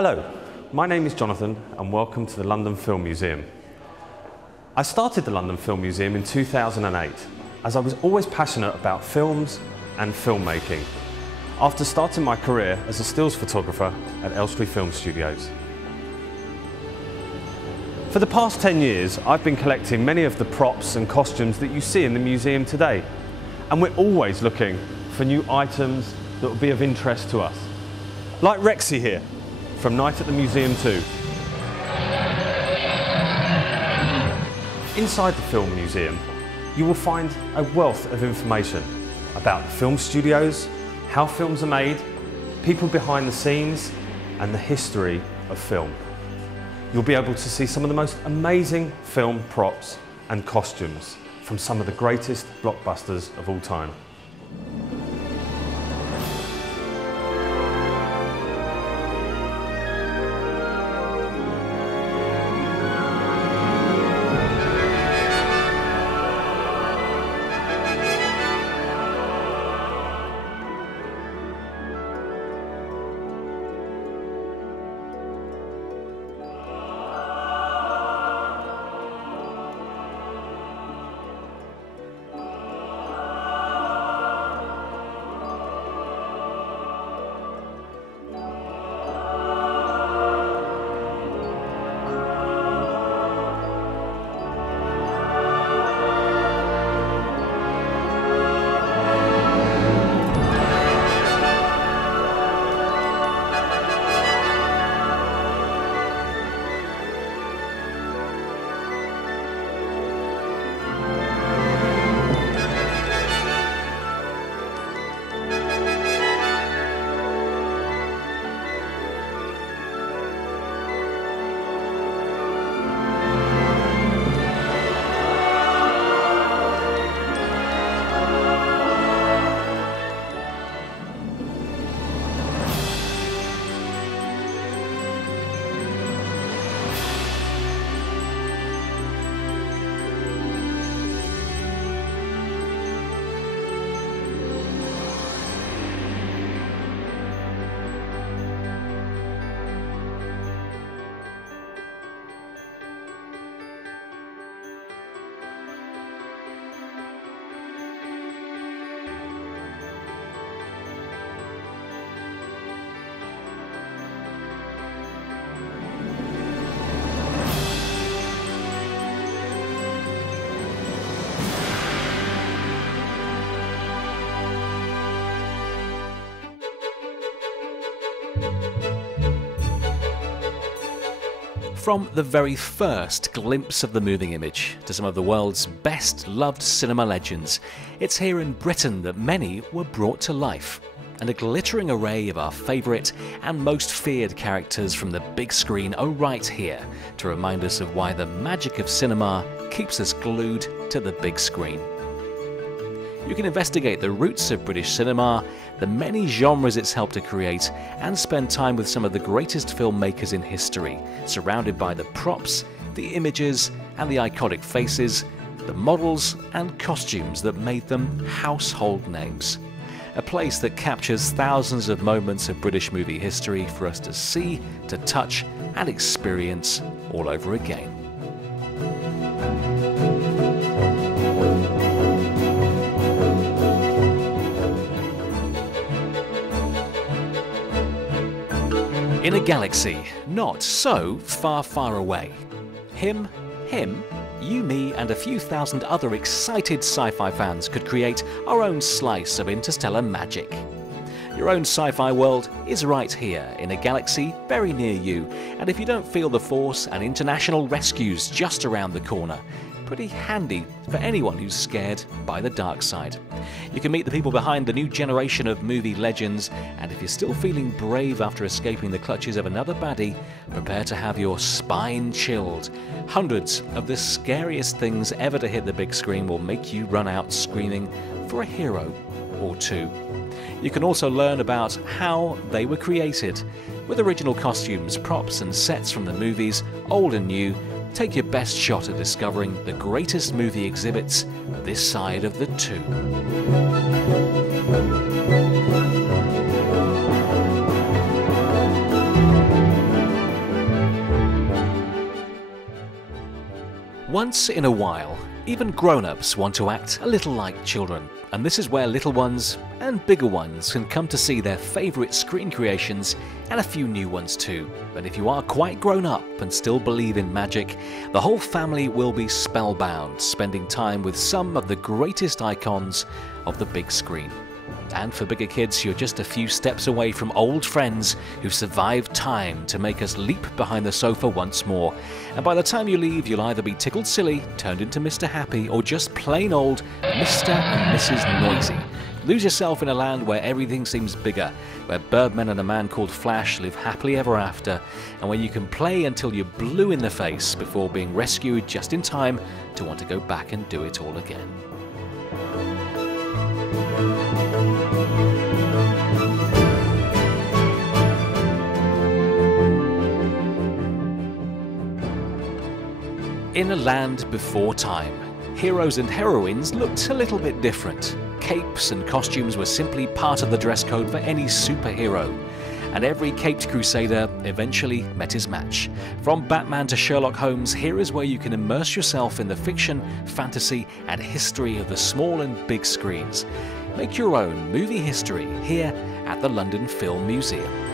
Hello, my name is Jonathan and welcome to the London Film Museum. I started the London Film Museum in 2008 as I was always passionate about films and filmmaking after starting my career as a stills photographer at Elstree Film Studios. For the past 10 years, I've been collecting many of the props and costumes that you see in the museum today, and we're always looking for new items that will be of interest to us. Like Rexy here, from Night at the Museum 2. Inside the Film Museum, you will find a wealth of information about film studios, how films are made, people behind the scenes, and the history of film. You'll be able to see some of the most amazing film props and costumes from some of the greatest blockbusters of all time. From the very first glimpse of the moving image to some of the world's best loved cinema legends, it's here in Britain that many were brought to life. And a glittering array of our favourite and most feared characters from the big screen are right here to remind us of why the magic of cinema keeps us glued to the big screen. You can investigate the roots of British cinema, the many genres it's helped to create, and spend time with some of the greatest filmmakers in history, surrounded by the props, the images, and the iconic faces, the models and costumes that made them household names. A place that captures thousands of moments of British movie history for us to see, to touch, and experience all over again. In a galaxy not so far, far away. Him, you, me, and a few thousand other excited sci-fi fans could create our own slice of interstellar magic. Your own sci-fi world is right here in a galaxy very near you, and if you don't feel the Force and international rescues just around the corner, pretty handy for anyone who's scared by the dark side. You can meet the people behind the new generation of movie legends, and if you're still feeling brave after escaping the clutches of another baddie, prepare to have your spine chilled. Hundreds of the scariest things ever to hit the big screen will make you run out screaming for a hero or two. You can also learn about how they were created, with original costumes, props and sets from the movies, old and new. Take your best shot at discovering the greatest movie exhibits this side of the tube. Once in a while, even grown-ups want to act a little like children, and this is where little ones and bigger ones can come to see their favourite screen creations and a few new ones too. And if you are quite grown up and still believe in magic, the whole family will be spellbound, spending time with some of the greatest icons of the big screen. And for bigger kids, you're just a few steps away from old friends who survived time to make us leap behind the sofa once more. And by the time you leave, you'll either be tickled silly, turned into Mr. Happy, or just plain old Mr. and Mrs. Noisy. Lose yourself in a land where everything seems bigger, where Birdman and a man called Flash live happily ever after, and where you can play until you're blue in the face before being rescued just in time to want to go back and do it all again. In a land before time, heroes and heroines looked a little bit different. Capes and costumes were simply part of the dress code for any superhero, and every caped crusader eventually met his match. From Batman to Sherlock Holmes, here is where you can immerse yourself in the fiction, fantasy, and history of the small and big screens. Make your own movie history here at the London Film Museum.